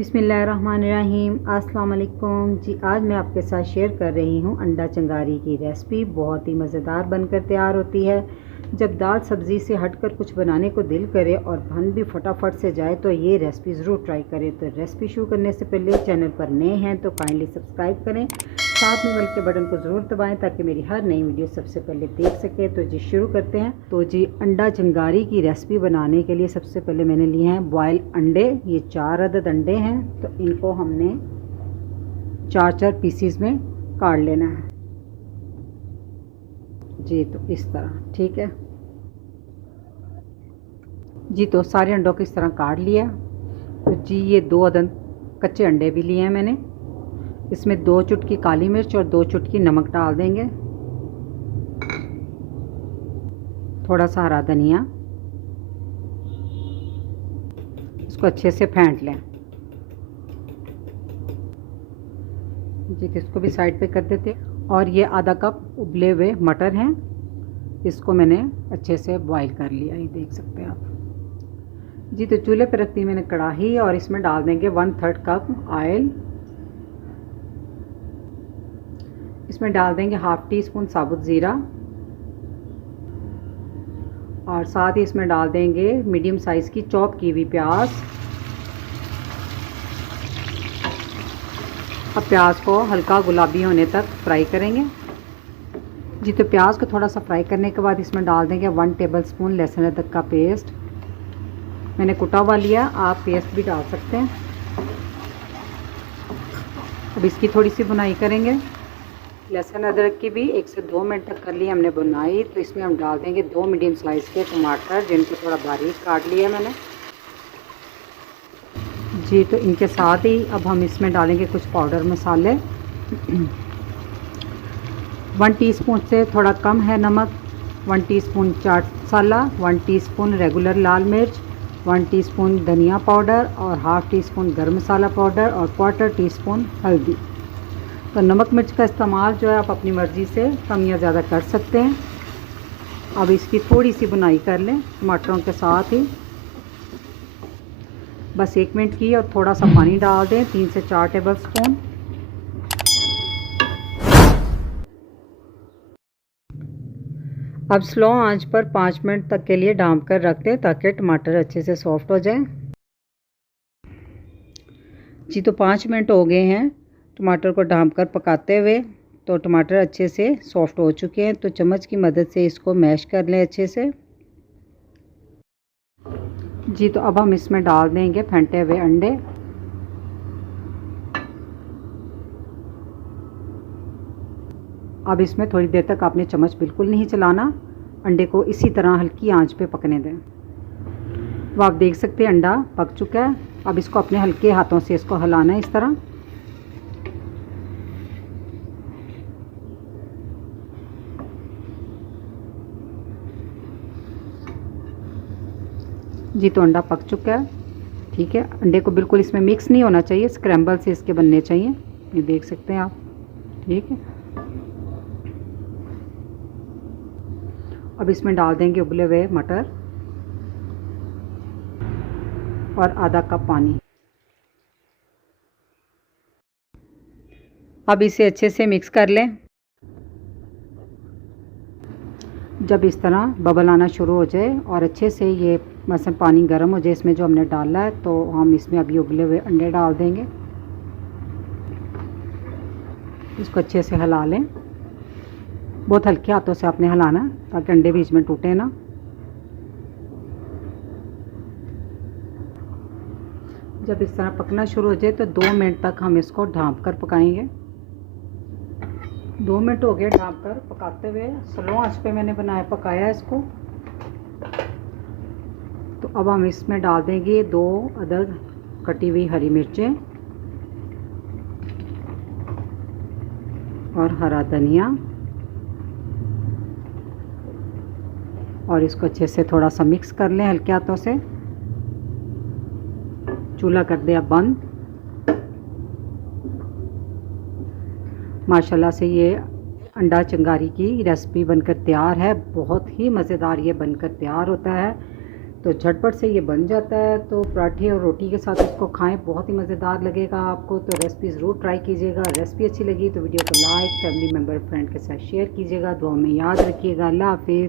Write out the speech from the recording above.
बिस्मिल्लाहिर्रहमानिर्रहीम। अस्सलाम वालेकुम जी। आज मैं आपके साथ शेयर कर रही हूँ अंडा चंगारी की रेसिपी। बहुत ही मज़ेदार बनकर तैयार होती है। जब दाल सब्ज़ी से हटकर कुछ बनाने को दिल करे और बन भी फटाफट से जाए तो ये रेसिपी ज़रूर ट्राई करें। तो रेसिपी शुरू करने से पहले चैनल पर नए हैं तो काइंडली सब्सक्राइब करें, साथ में बेल के बटन को ज़रूर दबाएं ताकि मेरी हर नई वीडियो सबसे पहले देख सके। तो जी शुरू करते हैं। तो जी अंडा चंगारी की रेसिपी बनाने के लिए सबसे पहले मैंने लिए हैं बॉयल अंडे। ये 4 अदद अंडे हैं, तो इनको हमने 4 पीसीज में काट लेना है जी। तो इस तरह ठीक है जी। तो सारे अंडों को इस तरह काट लिया। तो जी ये 2 अदद कच्चे अंडे भी लिए हैं मैंने। इसमें 2 चुटकी काली मिर्च और 2 चुटकी नमक डाल देंगे। थोड़ा सा हरा धनिया, इसको अच्छे से फेंट लें जी। तो इसको भी साइड पे कर देते। और ये आधा कप उबले हुए मटर हैं, इसको मैंने अच्छे से बॉईल कर लिया, ये देख सकते हैं आप जी। तो चूल्हे पे रखती मैंने कढ़ाई और इसमें डाल देंगे 1/3 कप ऑयल। इसमें डाल देंगे हाफ़ टी स्पून साबुत ज़ीरा और साथ ही इसमें डाल देंगे मीडियम साइज़ की चॉप की हुई प्याज। अब प्याज को हल्का गुलाबी होने तक फ्राई करेंगे जी। तो प्याज को थोड़ा सा फ्राई करने के बाद इसमें डाल देंगे 1 टेबलस्पून लहसुन अदरक का पेस्ट। मैंने कुटा हुआ लिया, आप पेस्ट भी डाल सकते हैं। अब इसकी थोड़ी सी बुनाई करेंगे। लहसुन अदरक की भी 1 से 2 मिनट तक कर ली हमने बुनाई। तो इसमें हम डाल देंगे 2 मीडियम साइज़ के टमाटर, जिनको थोड़ा बारीक काट लिया मैंने जी। तो इनके साथ ही अब हम इसमें डालेंगे कुछ पाउडर मसाले। 1 टीस्पून से थोड़ा कम है नमक, 1 teaspoon chaat masala, 1 teaspoon regular लाल मिर्च, 1 टीस्पून धनिया पाउडर और हाफ़ टी स्पून गर्म मसाला पाउडर और 1/4 टीस्पून हल्दी। तो नमक मिर्च का इस्तेमाल जो है आप अपनी मर्ज़ी से कम या ज़्यादा कर सकते हैं। अब इसकी थोड़ी सी बुनाई कर लें टमाटरों के साथ ही, बस 1 मिनट की। और थोड़ा सा पानी डाल दें, 3 से 4 टेबल स्पून। अब स्लो आंच पर 5 मिनट तक के लिए ढाँप कर रख दें ताकि टमाटर अच्छे से सॉफ्ट हो जाए जी। तो 5 मिनट हो गए हैं टमाटर को ढाँप कर पकाते हुए। तो टमाटर अच्छे से सॉफ्ट हो चुके हैं। तो चम्मच की मदद से इसको मैश कर लें अच्छे से जी। तो अब हम इसमें डाल देंगे फेंटे हुए अंडे। अब इसमें थोड़ी देर तक आपने चम्मच बिल्कुल नहीं चलाना, अंडे को इसी तरह हल्की आंच पे पकने दें। तो आप देख सकते हैं अंडा पक चुका है। अब इसको अपने हल्के हाथों से इसको हिलाना है इस तरह जी। तो अंडा पक चुका है, ठीक है। अंडे को बिल्कुल इसमें मिक्स नहीं होना चाहिए, स्क्रैम्बल से इसके बनने चाहिए, ये देख सकते हैं आप, ठीक है। अब इसमें डाल देंगे उबले हुए मटर और आधा कप पानी। अब इसे अच्छे से मिक्स कर लें। जब इस तरह बबल आना शुरू हो जाए और अच्छे से ये मसलन पानी गर्म हो जाए इसमें जो हमने डाला है, तो हम इसमें अभी उबले हुए अंडे डाल देंगे। इसको अच्छे से हिला लें, बहुत हल्के हाथों से आपने हिलाना ताकि अंडे बीच में टूटे ना। जब इस तरह पकना शुरू हो जाए तो 2 मिनट तक हम इसको ढाँप कर पकाएंगे। 2 मिनट हो गए ढाँप कर पकाते हुए, स्लो आंच पे मैंने पकाया इसको। तो अब हम इसमें डाल देंगे 2 अदद कटी हुई हरी मिर्चें और हरा धनिया और इसको अच्छे से थोड़ा सा मिक्स कर लें हल्के हाथों से। चूल्हा कर दिया बंद। माशाल्लाह से ये अंडा चंगारी की रेसिपी बनकर तैयार है। बहुत ही मज़ेदार ये बनकर तैयार होता है। तो झटपट से ये बन जाता है। तो पराठे और रोटी के साथ इसको खाएं, बहुत ही मज़ेदार लगेगा आपको। तो रेसिपी ज़रूर ट्राई कीजिएगा। रेसिपी अच्छी लगी तो वीडियो को लाइक, फैमिली मेम्बर, फ्रेंड के साथ शेयर कीजिएगा। दुआ में याद रखिएगा। अल्लाह हाफिज़।